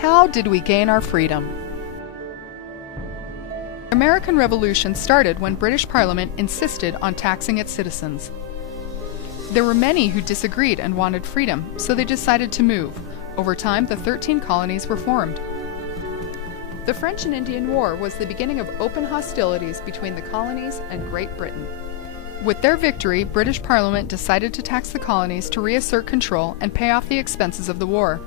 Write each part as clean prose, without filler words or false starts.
How did we gain our freedom? The American Revolution started when British Parliament insisted on taxing its citizens. There were many who disagreed and wanted freedom, so they decided to move. Over time, the 13 colonies were formed. The French and Indian War was the beginning of open hostilities between the colonies and Great Britain. With their victory, British Parliament decided to tax the colonies to reassert control and pay off the expenses of the war.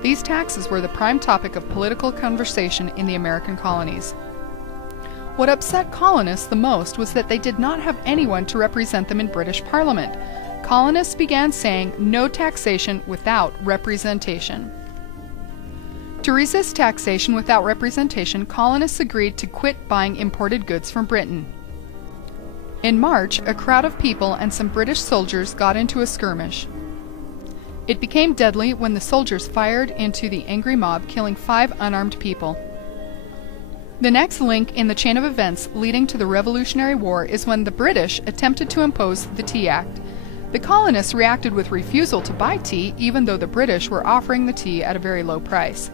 These taxes were the prime topic of political conversation in the American colonies. What upset colonists the most was that they did not have anyone to represent them in British Parliament. Colonists began saying no taxation without representation. To resist taxation without representation, colonists agreed to quit buying imported goods from Britain. In March, a crowd of people and some British soldiers got into a skirmish. It became deadly when the soldiers fired into the angry mob, killing 5 unarmed people. The next link in the chain of events leading to the Revolutionary War is when the British attempted to impose the Tea Act. The colonists reacted with refusal to buy tea, even though the British were offering the tea at a very low price.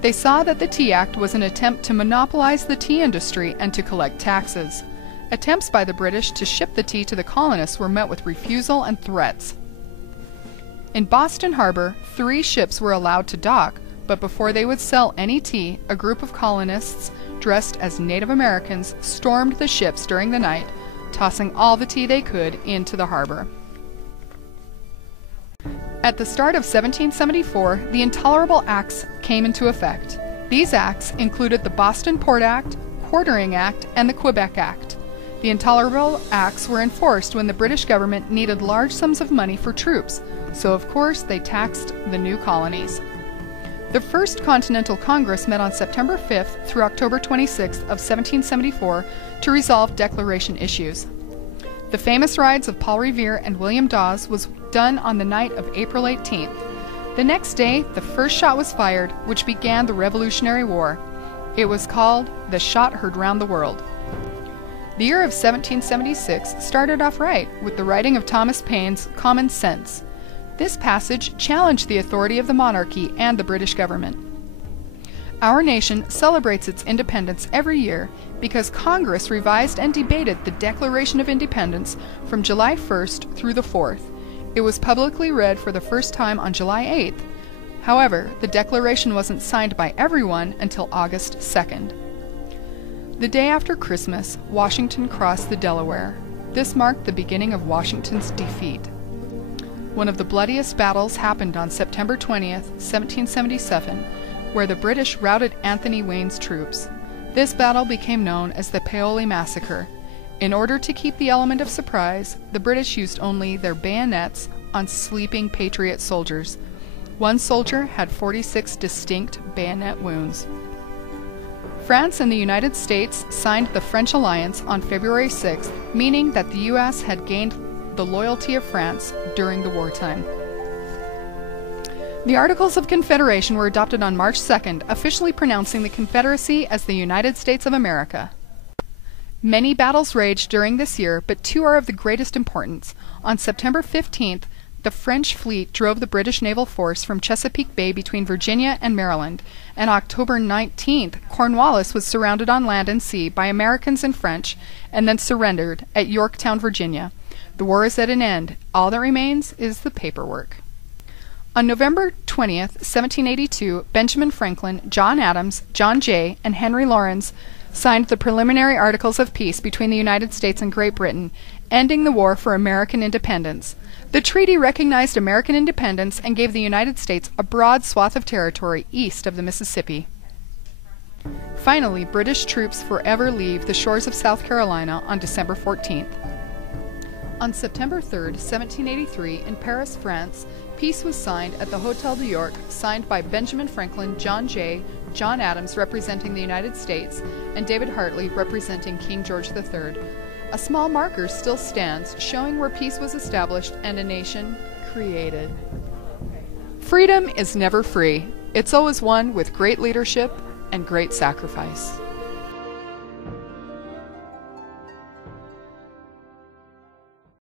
They saw that the Tea Act was an attempt to monopolize the tea industry and to collect taxes. Attempts by the British to ship the tea to the colonists were met with refusal and threats. In Boston Harbor, 3 ships were allowed to dock, but before they would sell any tea, a group of colonists dressed as Native Americans stormed the ships during the night, tossing all the tea they could into the harbor. At the start of 1774, the Intolerable Acts came into effect. These acts included the Boston Port Act, Quartering Act, and the Quebec Act. The Intolerable Acts were enforced when the British government needed large sums of money for troops, so of course they taxed the new colonies. The First Continental Congress met on September 5th through October 26th of 1774 to resolve declaration issues. The famous rides of Paul Revere and William Dawes was done on the night of April 18th. The next day, the first shot was fired, which began the Revolutionary War. It was called "The Shot Heard Round the World." The year of 1776 started off right with the writing of Thomas Paine's Common Sense. This passage challenged the authority of the monarchy and the British government. Our nation celebrates its independence every year because Congress revised and debated the Declaration of Independence from July 1st through the 4th. It was publicly read for the first time on July 8th. However, the Declaration wasn't signed by everyone until August 2nd. The day after Christmas, Washington crossed the Delaware. This marked the beginning of Washington's defeat. One of the bloodiest battles happened on September 20th, 1777, where the British routed Anthony Wayne's troops. This battle became known as the Paoli Massacre. In order to keep the element of surprise, the British used only their bayonets on sleeping Patriot soldiers. One soldier had 46 distinct bayonet wounds. France and the United States signed the French alliance on February 6th, meaning that the U.S. had gained the loyalty of France during the wartime. The Articles of Confederation were adopted on March 2nd, officially pronouncing the Confederacy as the United States of America. Many battles raged during this year, but 2 are of the greatest importance. On September 15th, the French fleet drove the British naval force from Chesapeake Bay between Virginia and Maryland, and October 19th, Cornwallis was surrounded on land and sea by Americans and French, and then surrendered at Yorktown, Virginia. The war is at an end. All that remains is the paperwork. On November 20th, 1782, Benjamin Franklin, John Adams, John Jay, and Henry Lawrence signed the preliminary Articles of Peace between the United States and Great Britain, ending the war for American independence. The treaty recognized American independence and gave the United States a broad swath of territory east of the Mississippi. Finally, British troops forever leave the shores of South Carolina on December 14th. On September 3rd, 1783, in Paris, France, peace was signed at the Hotel de York, signed by Benjamin Franklin, John Jay, John Adams representing the United States, and David Hartley representing King George III. A small marker still stands, showing where peace was established and a nation created. Freedom is never free. It's always won with great leadership and great sacrifice.